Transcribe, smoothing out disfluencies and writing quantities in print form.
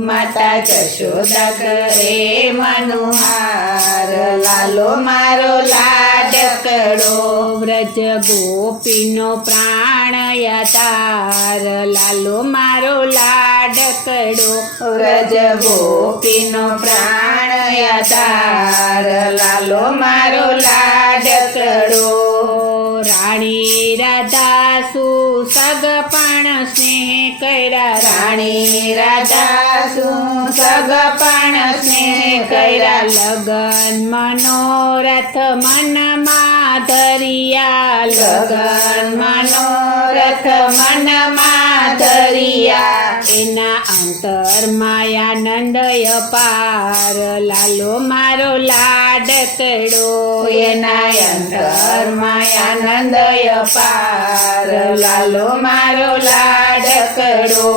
માતા જશોદા કરે મનુહાર લાલો મારો લાડકડો વ્રજ ગોપીનો પ્રાણ યાતાર લાલો મારો લાડકડો વ્રજ ગોપીનો પ્રાણ યાતાર લાલો મારો લાડકડો રાણી રાધા સુસગપણ સ્નેહ કર્યા રાણી રાધા સુસગપણ સ્નેહ કર્યા લગન મનોરથ મનમાં ધરિયા લગન મનોરથ મનમાં ધરિયા એના અંતરમાં આનંદ અપાર લાલો મારો લાડકડો એના અંતરમાં આનંદ અપાર લાલો મારો લાડકડો